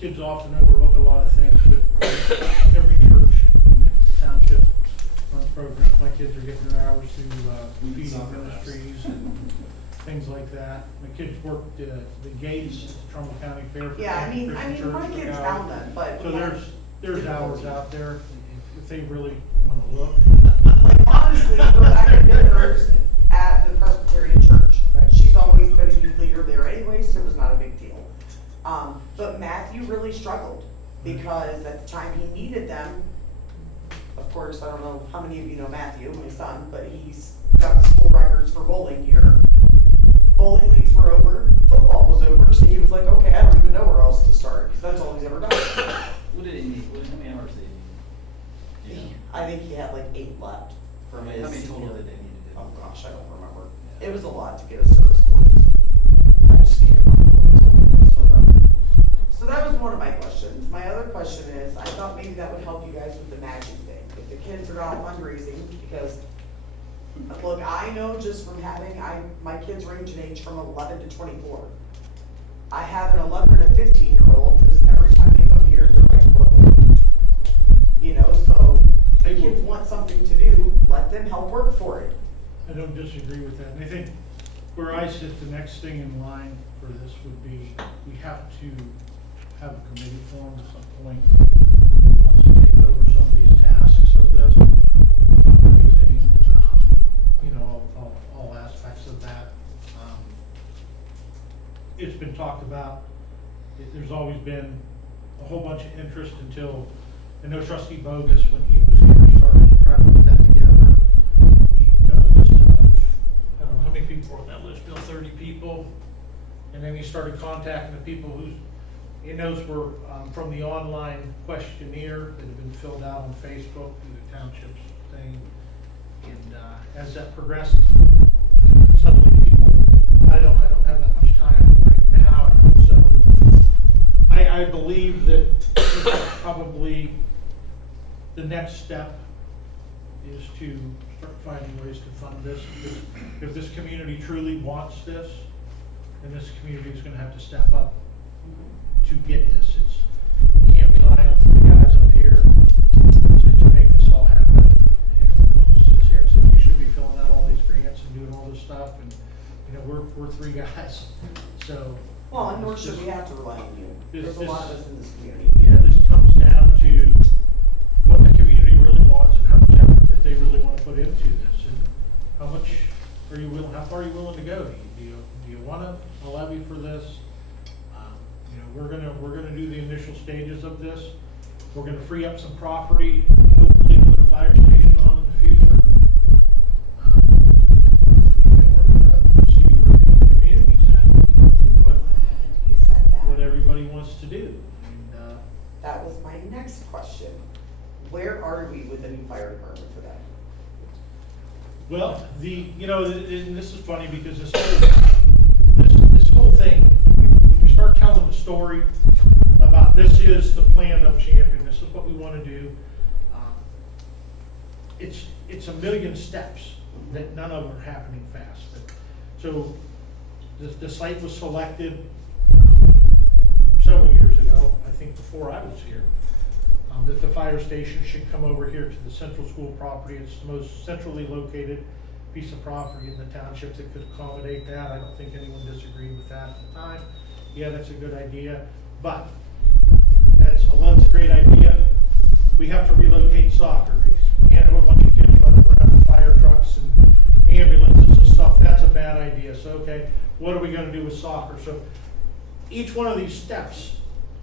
kids often overlook a lot of things, but every church in the township runs programs. My kids are getting their hours through feeding ministries and things like that. My kids worked the gates at the Trumbull County Fair for Yeah, I mean, Christian Church my for kids hours. found them, but. So there's hours out there if they really want to look. Like honestly, I've been nurse at the Presbyterian Church. Right. She's always been a youth leader there anyway, so it was not a big deal. But Matthew really struggled because at the time he needed them, of course, I don't know how many of you know Matthew, my son, but he's got the school records for bowling here. Bowling leagues were over, football was over, so he was like, okay, I don't even know where else to start, because that's all he's ever done. What did he need? How many hours did he need? I think he had like 8 left from his. How many total senior- did they need to do? Oh gosh, I don't remember. Yeah. It was a lot to get a service course. I just can't remember what the total was for them. So that was one of my questions. My other question is, I thought maybe that would help you guys with the matching thing. If the kids are out fundraising, because, look, I know just from having, my kids range in age from 11 to 24. I have an 11 and a 15-year-old, because every time they come here, they're like, work. You know, so the kids want something to do, let them help work for it. I don't disagree with that. And I think where I sit, the next thing in line for this would be, we have to have a committee formed at some point that wants to take over some of these tasks of this, fundraising, you know, all aspects of that. It's been talked about. There's always been a whole bunch of interest until, I know Trustee Bogus, when he was here, started to try to put that together. He got a list of, I don't know how many people were on that list, Bill, 30 people. And then he started contacting the people whose, and those were from the online questionnaire that had been filled out on Facebook through the Township's thing. And as that progressed, suddenly people, I don't have that much time right now, and so I believe that probably the next step is to start finding ways to fund this. Because if this community truly wants this, then this community is going to have to step up to get this. You can't rely on 3 guys up here to make this all happen. And everyone sits here and says you should be filling out all these grants and doing all this stuff, and you know we're 3 guys. So Well, and nor should we have to rely on you. There's a lot of us in this community. yeah, this comes down to what the community really wants and how much effort that they really want to put into this, and how much are you willing, how far are you willing to go? Do you want a levy for this? You know, we're gonna do the initial stages of this. We're gonna free up some property, hopefully put a fire station on in the future. And we're gonna see where the community's at, You said that. what everybody wants to do. And, That was my next question. Where are we with the new fire department for that? well, you know, and this is funny because this whole thing, when you start telling the story about this is the plan of Champion, this is what we want to do, it's a million steps that none of them are happening fast. So the site was selected several years ago, I think before I was here, that the fire station should come over here to the central school property. It's the most centrally located piece of property in the township that could accommodate that. I don't think anyone disagreed with that at the time. Yeah, that's a good idea, but that's a great idea. We have to relocate soccer because we can't have a bunch of kids running around with fire trucks and ambulances and stuff. That's a bad idea. So, okay, what are we going to do with soccer? So each one of these steps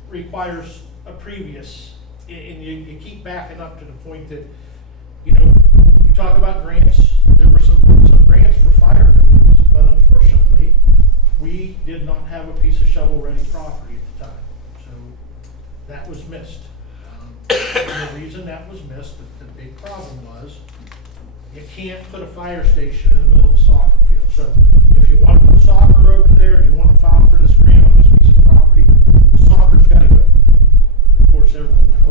requires a previous, and you keep backing up to the point that, you know, we talk about grants. There were some grants for fire buildings, but unfortunately, we did not have a piece of shovel-ready property at the time. So that was missed. And the reason that was missed, the big problem was, you can't put a fire station in the middle of a soccer field. So if you want to put soccer over there and you want to file for this grant on this piece of property, soccer's got to go. Of course, everyone went,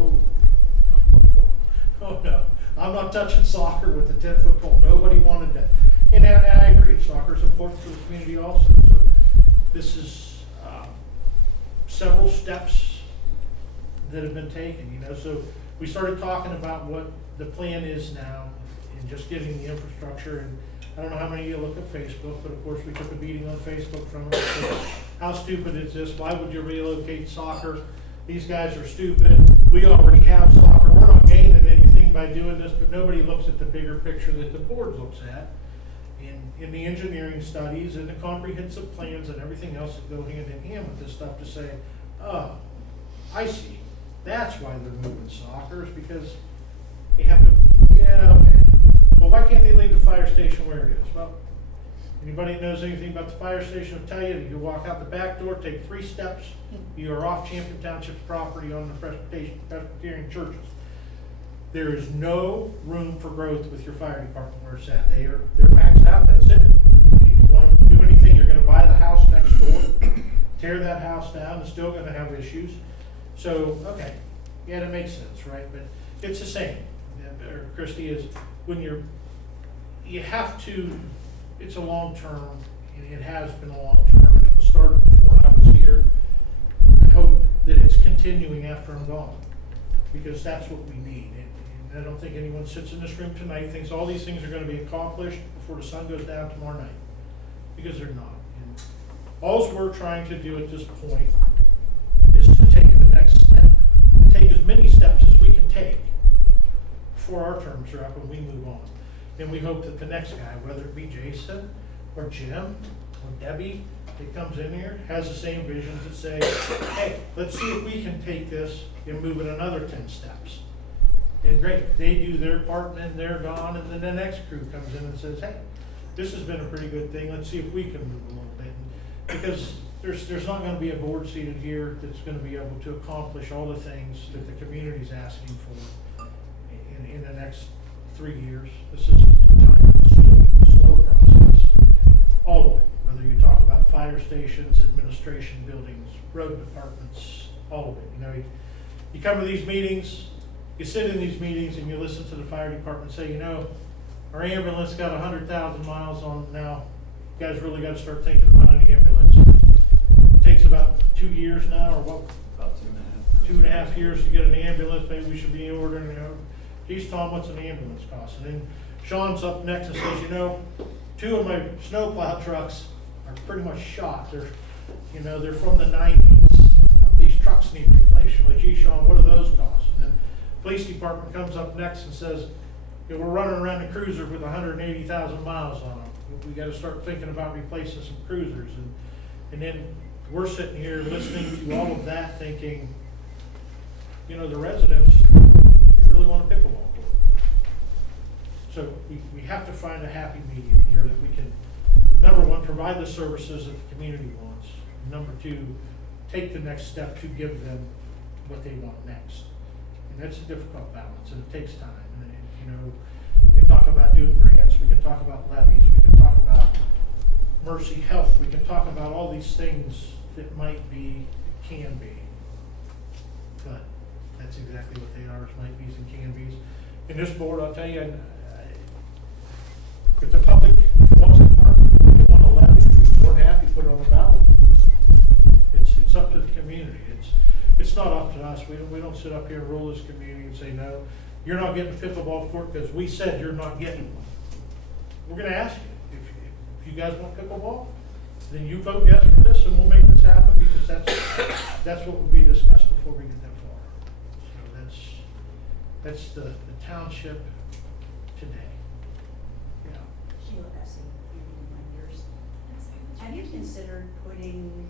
oh no, I'm not touching soccer with a 10-foot pole. Nobody wanted that. And I agree, soccer is important for the community also. So this is several steps that have been taken, you know, so we started talking about what the plan is now and just getting the infrastructure, and I don't know how many of you look at Facebook, but of course we took a beating on Facebook from it. So how stupid is this? Why would you relocate soccer? These guys are stupid. We already have soccer. We're not gaining anything by doing this, but nobody looks at the bigger picture that the board looks at in the engineering studies and the comprehensive plans and everything else that go hand in hand with this stuff to say, oh, I see. That's why they're moving soccer, is because they have to, yeah, okay. Well, why can't they leave the fire station where it is? Well, anybody that knows anything about the fire station will tell you that you walk out the back door, take 3 steps, you are off Champion Township's property on the Presbyterian churches. There is no room for growth with your fire department where it's at. They're maxed out, that's it. If you want to do anything, you're gonna buy the house next door, tear that house down, it's still gonna have issues. So, okay, yeah, that makes sense, right? But it's the same, Christie, is when you have to, it's a long term, and it has been a long term, and it was started before I was here. I hope that it's continuing after I'm gone, because that's what we need. And I don't think anyone sits in this room tonight thinks all these things are gonna be accomplished before the sun goes down tomorrow night, because they're not. And all we're trying to do at this point is to take the next step, and take as many steps as we can take before our terms are up and we move on. And we hope that the next guy, whether it be Jason or Jim or Debbie that comes in here, has the same visions that say, hey, let's see if we can take this and move it another 10 steps. And great, they do their part and then they're gone, and then the next crew comes in and says, hey, this has been a pretty good thing, let's see if we can move a little bit. Because there's not gonna be a board seated here that's gonna be able to accomplish all the things that the community's asking for in the next 3 years. This is a time-consuming, slow process, all the way. Whether you talk about fire stations, administration buildings, road departments, all of it. You know, you come to these meetings, you sit in these meetings, and you listen to the fire department say, you know, our ambulance got 100,000 miles on it now. You guys really got to start thinking about an ambulance. It takes about 2 years now, or what? About 2.5. 2.5 years to get an ambulance. Maybe we should be ordering, you know, geez, Tom, what's an ambulance cost? And then Sean's up next and says, you know, 2 of my snowplow trucks are pretty much shot. They're from the 90s. These trucks need replaced. You're like, gee, Sean, what do those cost? And then police department comes up next and says, we're running around a cruiser with 180,000 miles on them. We got to start thinking about replacing some cruisers. And then we're sitting here listening to all of that thinking, you know, the residents, they really want a pickleball court. So we have to find a happy medium here that we can, number one, provide the services that the community wants. Number 2, take the next step to give them what they want next. And that's a difficult balance, and it takes time. And you know, we can talk about doing grants, we can talk about levies, we can talk about Mercy Health, we can talk about all these things that might be, can be. But that's exactly what they are, is might be's and can be's. And this board, I'll tell you, if the public wants a park, they want a levy, we're happy to put it on the ballot. It's up to the community. It's not up to us. We don't sit up here and rule this community and say, no, you're not getting a pickleball court because we said you're not getting one. We're gonna ask you, if you guys want pickleball, then you vote yes for this and we'll make this happen, because that's what will be discussed before we get that far. So that's the township today. Yeah. Sheila Bessie, my years. Have you considered putting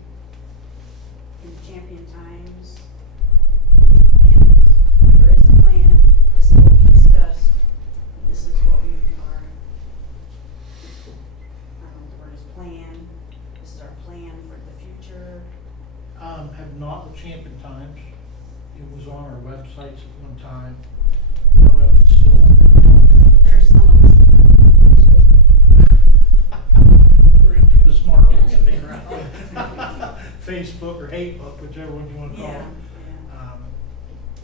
in Champion Times what your plan is? There is a plan, this is what we discussed, this is what we are, I don't know the word is plan, this is our plan for the future. Have not with Champion Times. It was on our websites at one time. I don't know if it's still on there. There's some of us that Facebook. We're into the smart ones in the ground. Facebook or Hatebook, whichever one you want to call Yeah, it. yeah.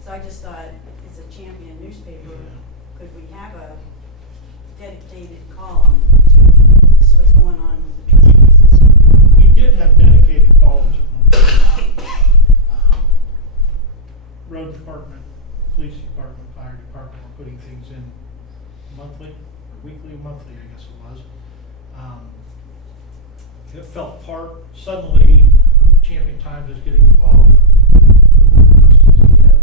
So I just thought, it's a Champion newspaper, Yeah. could we have a dedicated column to this is what's going on with the trustees this week? We did have dedicated columns at one point. road department, police department, fire department were putting things in monthly, or weekly, monthly, I guess it was. It fell apart. Suddenly, Champion Times is getting involved with the board of trustees again.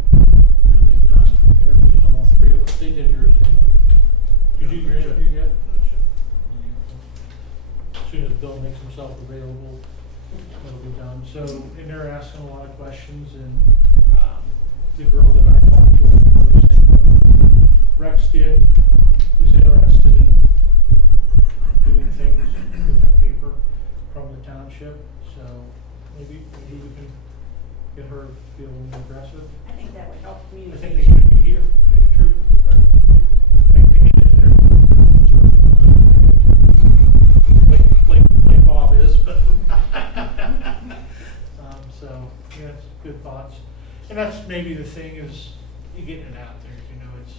And they've done interviews on all three of us. They did yours, didn't they? You do your interview yet? As soon as Bill makes himself available, it'll be done. So, and they're asking a lot of questions, and the girl that I talked to, probably the same one Rex did, is interested in doing things with that paper from the township. So maybe we can get her to be a little more aggressive. I think that would help I communication. think they should be here, to tell you the truth, but again, if they're like Bob is, but so yeah, it's good thoughts, and that's maybe the thing is you getting it out there. You know, it's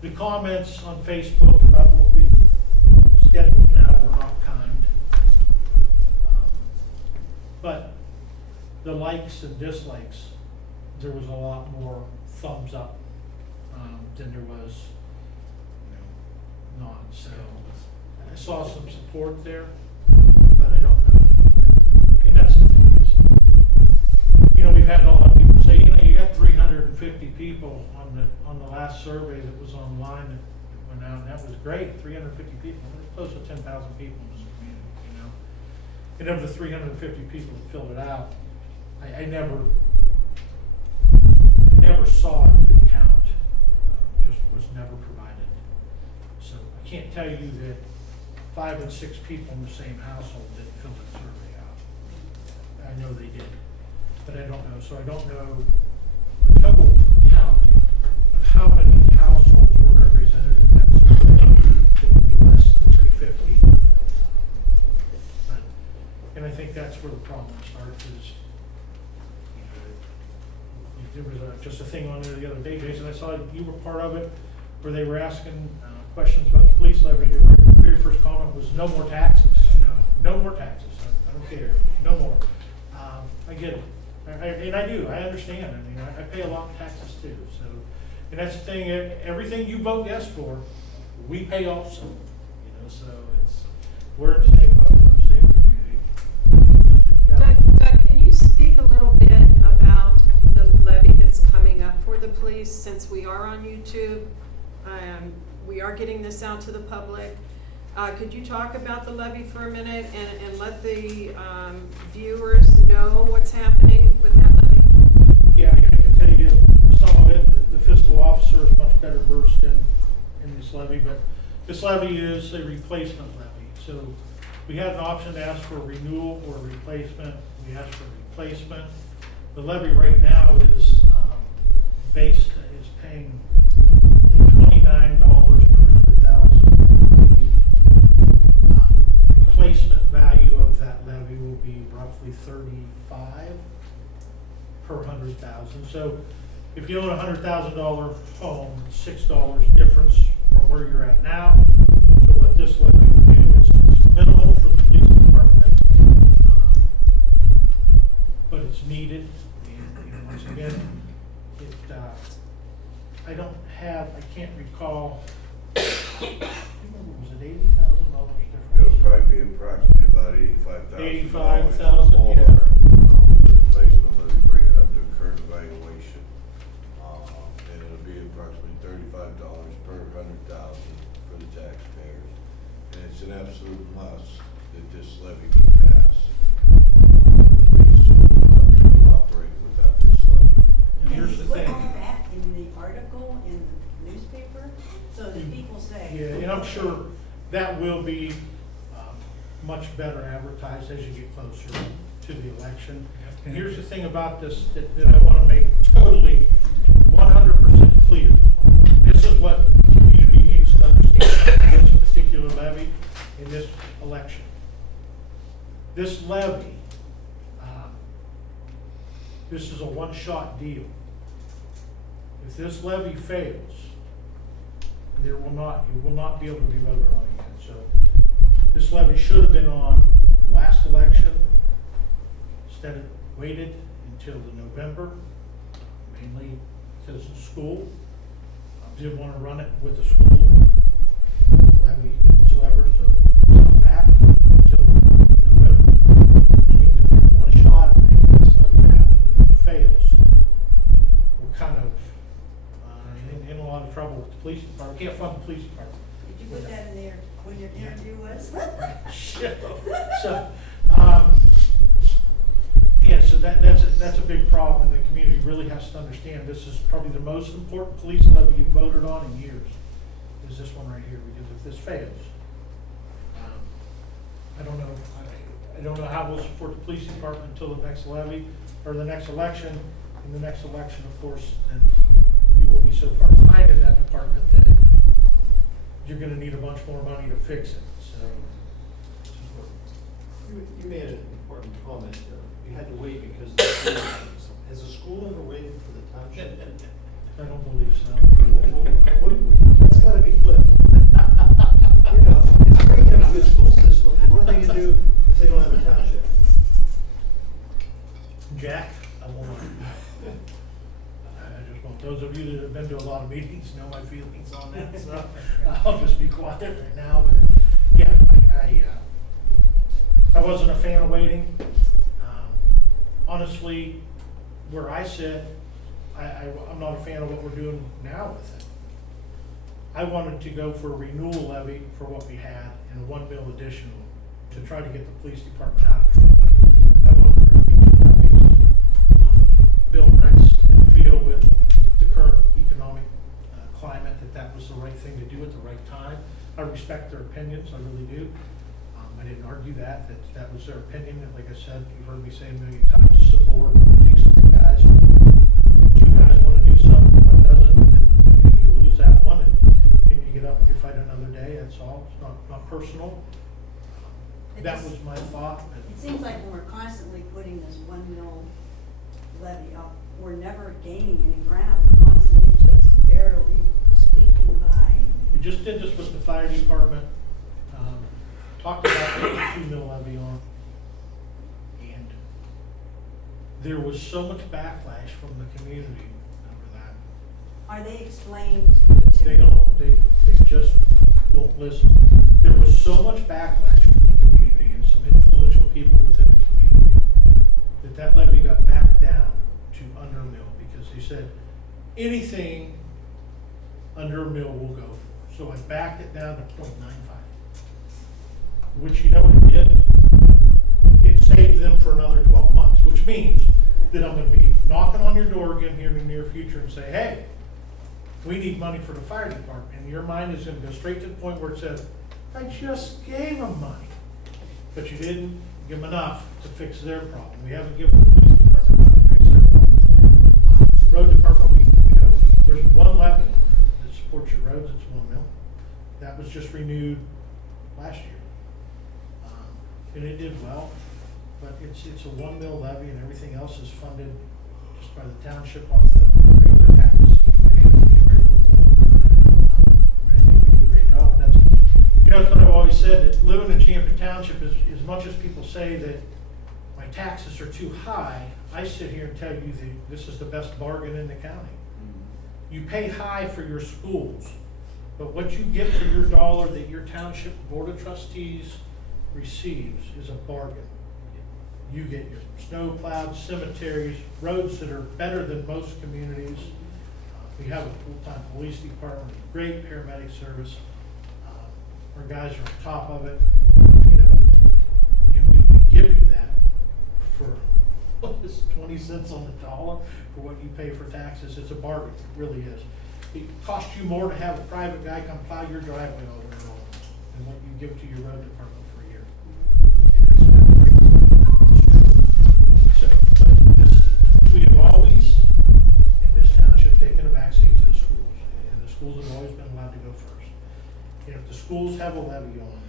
the comments on Facebook about what we've scheduled now were not kind, but the likes and dislikes, there was a lot more thumbs up than there was, not. So I saw some support there, but I don't know. And that's the thing is, we've had a lot of people say, you got 350 people on the last survey that was online that went out, and that was great. 350 people, there's close to 10,000 people in this community, And of the 350 people that filled it out, I never saw a good count. Just was never provided. So I can't tell you that 5 and 6 people in the same household didn't fill the survey out. I know they did, but I don't know. So I don't know the total count of how many households were represented in that survey. It would be less than 350. And I think that's where the problem starts is, there was just a thing on there the other day, Jason, I saw you were part of it, where they were asking questions about the police levy. Your very first comment was no more taxes, no more taxes. I don't care, no more. I get it, and I do, I understand. I mean, I pay a lot of taxes too, so, and that's the thing, everything you vote yes for, we pay also, so we're in the same boat, we're in the same community. Yeah. Doug, can you speak a little bit about the levy that's coming up for the police, since we are on YouTube? We are getting this out to the public. Could you talk about the levy for a minute and let the viewers know what's happening with that levy? Yeah, I can tell you some of it. The fiscal officer is much better versed in this levy, but this levy is a replacement levy. So we had an option to ask for a renewal or a replacement. We asked for a replacement. The levy right now is paying $29 per 100,000. Replacement value of that levy will be roughly $35 per 100,000. So if you own a $100,000 home, $6 difference from where you're at now to what this levy will do. It's minimal for the police department, but it's needed. And once again, I can't recall. Was it $80,000 difference? It'll probably be approximately about $85,000. $85,000, more, yeah. The replacement levy, bring it up to current evaluation. And it'll be approximately $35 per 100,000 for the taxpayers. And it's an absolute must that this levy be passed. Police will not be able to operate without this levy. And here's the Put thing. all that in the article in the newspaper, so that people say. Yeah, and I'm sure that will be much better advertised as you get closer to the election. And here's the thing about this that I want to make totally 100% clear. This is what the community needs to understand about this particular levy in this election. This levy, this is a one-shot deal. If this levy fails, you will not be able to be voted on again. So this levy should have been on last election. Instead, it waited until the November. mainly because of school. I didn't wanna run it with the school levy whatsoever, so it's not back until November. Which means if we have one shot at making this levy happen, and if it fails, we're kind of, in a lot of trouble with the police department. We can't fund the police department. Did you put that in there when your interview was? Shit. So, yeah, so that's a big problem, and the community really has to understand, this is probably the most important police levy you've voted on in years, is this one right here, because if this fails, I don't know, I don't know how we'll support the police department until the next levy, or the next election. In the next election, of course, then you will be so far behind in that department that you're gonna need a bunch more money to fix it, so. it's important. You made an important comment. You had to wait because of the school items. Has the school ever waited for the township? I don't believe so. That's gotta be flipped. You know, it's great to have a good school system, but what are they gonna do if they don't have a township? Jack, I won't. I just want, those of you that have been to a lot of meetings know my feelings on that, so I'll just be quiet right now, but yeah, I wasn't a fan of waiting. Honestly, where I sit, I'm not a fan of what we're doing now with it. I wanted to go for a renewal levy for what we had and a $1 million additional to try to get the police department out of trouble. I wanted there to be two levies. Bill and Rex didn't feel with the current economic climate that was the right thing to do at the right time. I respect their opinions, I really do. I didn't argue that was their opinion, and like I said, you've heard me say a million times, support these three guys. Two guys wanna do something, one doesn't, and you lose that one, and you get up and you fight another day, that's all, it's not personal. It That just- was my thought, but. It seems like when we're constantly putting this $1 million levy up, we're never gaining any ground, we're constantly just barely squeaking by. We just did this with the fire department, talked about putting a $2 million levy on. And there was so much backlash from the community over that. Are they explained to? They just won't listen. There was so much backlash from the community and some influential people within the community that levy got backed down to under $1 million, because they said anything under $1 million we'll go for. So I backed it down to 0.95. Which, you know what it did? It saved them for another 12 months, which means that I'm gonna be knocking on your door again here in the near future and say, hey, we need money for the fire department. And your mind is gonna go straight to the point where it says, I just gave them money. But you didn't give them enough to fix their problem. We haven't given the police department enough to fix their problem. Road department, there's one levy that supports your roads, it's $1 million. That was just renewed last year. And it did well, but it's a $1 million levy, and everything else is funded just by the township off the regular taxes. You pay very little money. And I think we do a great job, and that's what I've always said, that living in Champion Township is, as much as people say that my taxes are too high, I sit here and tell you that this is the best bargain in the county. You pay high for your schools, but what you get for your dollar that your township board of trustees receives is a bargain. You get your snow plowed, cemeteries, roads that are better than most communities. We have a full-time police department, great paramedic service. Our guys are on top of it, and we give you that for, what is 20 cents on the dollar for what you pay for taxes. It's a bargain, it really is. It costs you more to have a private guy come plow your driveway all day long than what you give to your road department for a year. And that's kind of crazy. It's true. So, but this, we have always, in this township, taken a backseat to the schools, and the schools have always been allowed to go first. And if the schools have a levy on,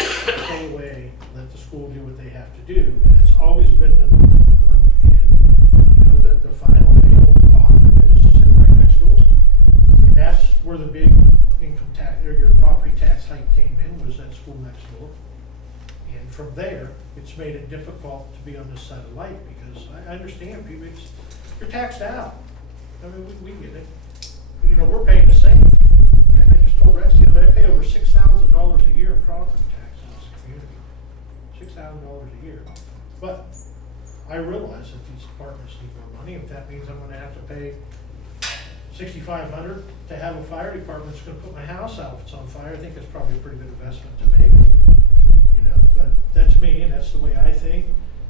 stay away, let the school do what they have to do, and it's always been the norm. And that the final nail in the coffin is sitting right next door. And that's where the big income tax, or your property tax hike came in, was that school next door. And from there, it's made it difficult to be on this side of light, because I understand people, you're taxed out. I mean, we get it. You know, we're paying the same. And I just told Rex, you know, they pay over $6,000 a year in property tax in this community. $6,000 a year. But I realize that these departments need more money. If that means I'm gonna have to pay $6,500 to have a fire department that's gonna put my house out if it's on fire, I think that's probably a pretty good investment to make. You know, but that's me, and that's the way I think.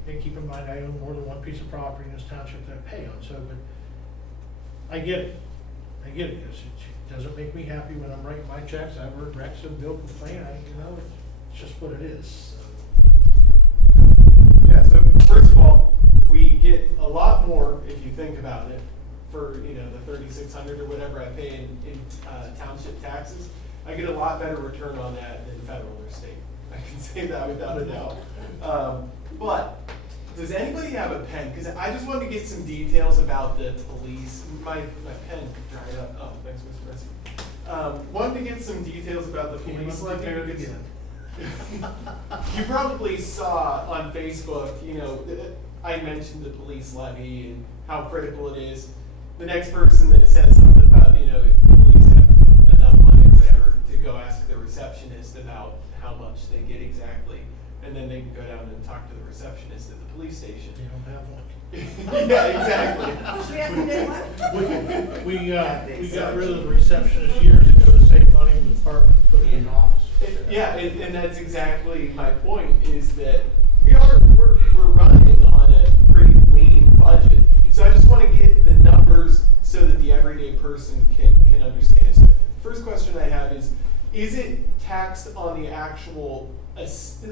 And keep in mind, I own more than one piece of property in this township that I pay on, so, but I get it. I get it. It doesn't make me happy when I'm writing my checks. I've heard Rex and Bill complain, you know, it's just what it is. Yeah, so first of all, we get a lot more, if you think about it, for, you know, the 3,600 or whatever I pay in township taxes. I get a lot better return on that than federal or state. I can say that without a doubt. But does anybody have a pen? Because I just wanted to get some details about the police. My pen dried up. Oh, thanks, Mr. Messi. Wanted to get some details about the police levy. You probably saw on Facebook, you know, I mentioned the police levy and how critical it is. The next person that says something about, you know, if police have enough money or whatever, to go ask the receptionist about how much they get exactly. And then they can go down and talk to the receptionist at the police station. You don't have one. Yeah, exactly. We have to do what? We got rid of the receptionist years ago to save money in the department, put it in the office. Yeah, and that's exactly my point, is that we're running on a pretty lean budget. So I just want to get the numbers so that the everyday person can understand. So the first question I have is it taxed on the actual,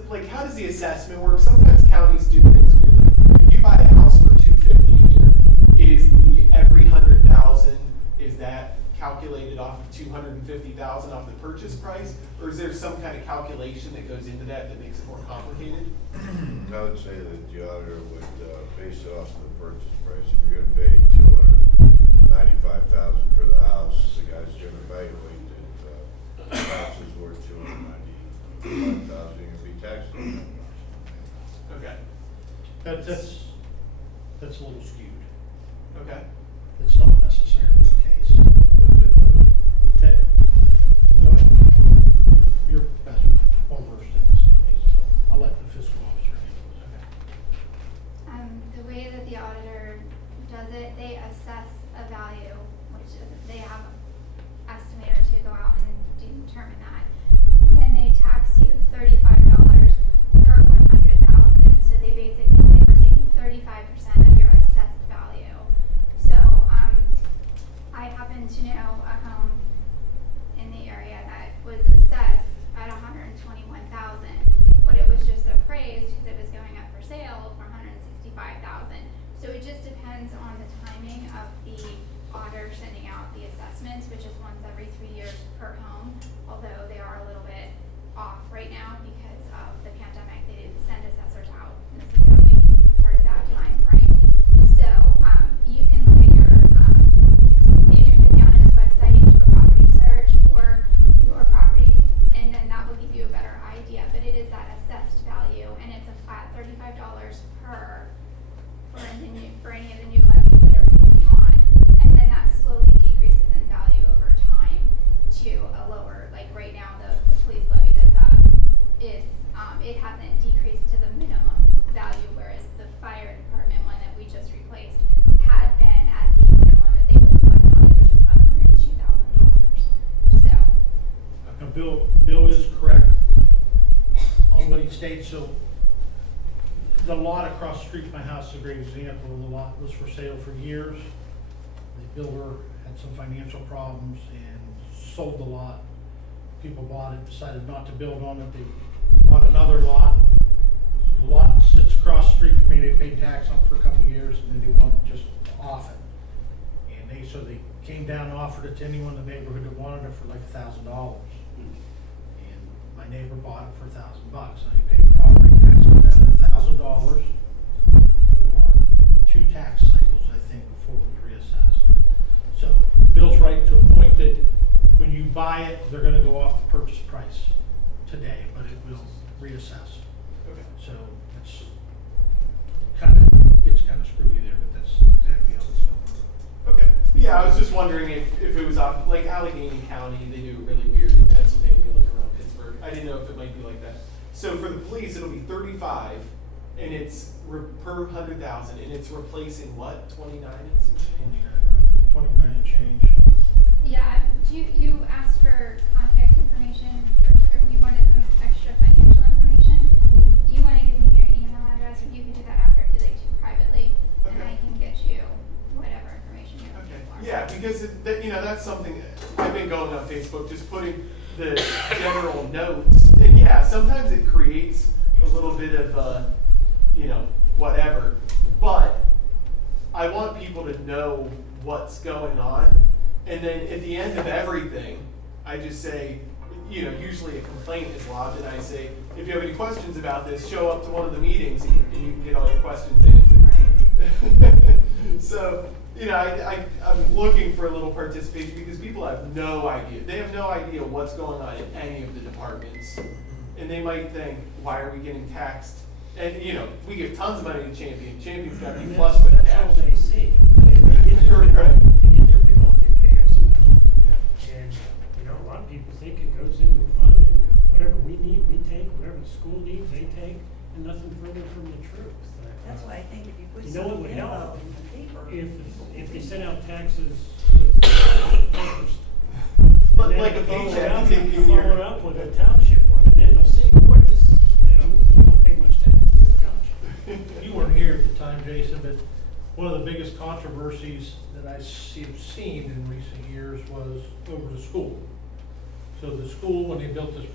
like, how does the assessment work? Sometimes counties do things weirdly. If you buy a house for $250 here, is the every 100,000, is that calculated off of 250,000 off the purchase price? Or is there some kind of calculation that goes into that makes it more complicated? I would say that the auditor would base it off of the purchase price. If you're gonna pay $295,000 for the house, the guy's gonna evaluate that the house is worth $295,000, you're gonna be taxed on that. Okay. That's a little skewed. Okay. It's not necessarily the case. What's it, That, go ahead. You're best, more versed in this than me, so I'll let the fiscal officer handle this, okay? The way that the auditor does it, they assess a value, which is, they have an estimator to go out and determine that. And then they tax you $35 per 100,000. So they basically say we're taking 35% of your assessed value. So I happen to know a home in the area that was assessed at $121,000, but it was just appraised because it was going up for sale for $165,000. So it just depends on the timing of the auditor sending out the assessments, which is once every 3 years per home, although they are a little bit off right now because of the pandemic. They didn't send assessors out necessarily part of that time frame. So you can look at your Adrian Viviano's website, do a property search for your property, and then that will give you a better idea. But it is that assessed value, and it's a flat $35 per for any of the new levies that are coming on, and then that slowly decreases in value over time to a lower, like right now the police levy that's up, it hasn't decreased to the minimum value, whereas the fire department one that we just replaced had been at the minimum that they would collect on it, which was about $102,000. So. Now, Bill is correct on what he states, so the lot across the street from my house is a great example. The lot was for sale for years. The builder had some financial problems and sold the lot. People bought it, decided not to build on it. They bought another lot. The lot sits across the street from me. They paid tax on it for a couple of years, and then they wanted just off it. And they came down and offered it to anyone in the neighborhood that wanted it for like $1,000. And my neighbor bought it for $1,000, and he paid property tax on that $1,000 for 2 tax cycles, I think, before it was reassessed. So Bill's right to a point that when you buy it, they're going to go off the purchase price today, but it will reassess. Okay. So it's gets kind of screwy there, but that's exactly how it's going to work. Okay. Yeah, Yeah, I was just wondering if it was off, like Allegheny County, they do it really weird in Pennsylvania, like around Pittsburgh. I didn't know if it might be like that. So for the police, it'll be 35, and it's per 100,000, and it's replacing what, 29? It's 29 and change. Yeah, you asked for contact information, or you wanted some extra financial information? You wanna give me your email address, or you can do that after if you like to privately, and Okay. I can get you whatever information you're looking Okay. for. Yeah, because that's something, I've been going on Facebook, just putting the general notes, and yeah, sometimes it creates a little bit of, whatever, but I want people to know what's going on, and then at the end of everything, I just say, usually a complaint is lodged, and I say, if you have any questions about this, show up to one of the meetings, and you can get all your questions answered. Right. So, I'm looking for a little participation because people have no idea. They have no idea what's going on in any of the departments. And they might think, why are we getting taxed? And, we give tons of money to Champion. Champion's got to be And flush with that's cash. all they see. They get their Right. bill, they pay X amount. And, a lot of people think it goes into a fund, and whatever we need, we take, whatever the school needs, they take, and nothing further from the truth. That's why I think if you put You know what some would info help? in the paper. If they sent out taxes with the first. But and then like a follow it paycheck, up- you take in your- Follow it up with a township one, and then they'll see, boy, this, you don't pay much tax to the township. You weren't here at the time, Jason, but one of the biggest controversies that I have seen in recent years was over the school. So the school, when they built this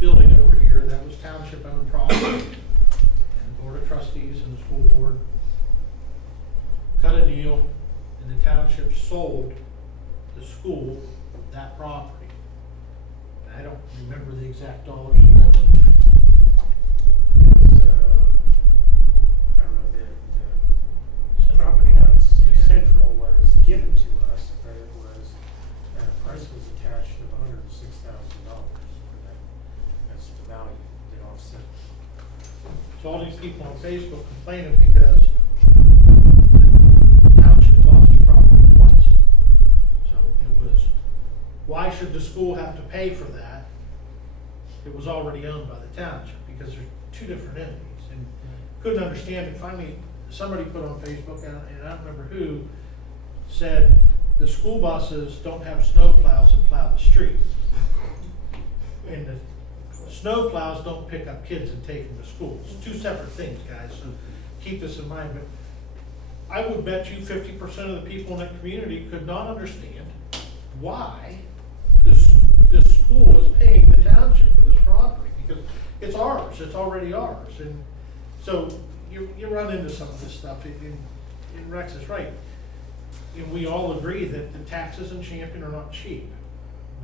building over here, that was township owned property. And the board of trustees and the school board cut a deal, and the township sold the school that property. I don't remember the exact dollars. You remember? It was, I don't know, the property out at Central was given to us, but it was, price was attached of $106,000 for that. That's the value, the offset. So all these people on Facebook complaining because the township lost the property twice. So it was, why should the school have to pay for that? It was already owned by the township, because there's two different entities, and couldn't understand it. Finally, somebody put on Facebook, and I don't remember who, said the school buses don't have snow plows and plow the street. And the snow plows don't pick up kids and take them to school. It's two separate things, guys, so keep this in mind. But I would bet you 50% of the people in that community could not understand why this school is paying the township for this property, because it's ours, it's already ours. And so you run into some of this stuff, and Rex is right. And we all agree that the taxes in Champion are not cheap.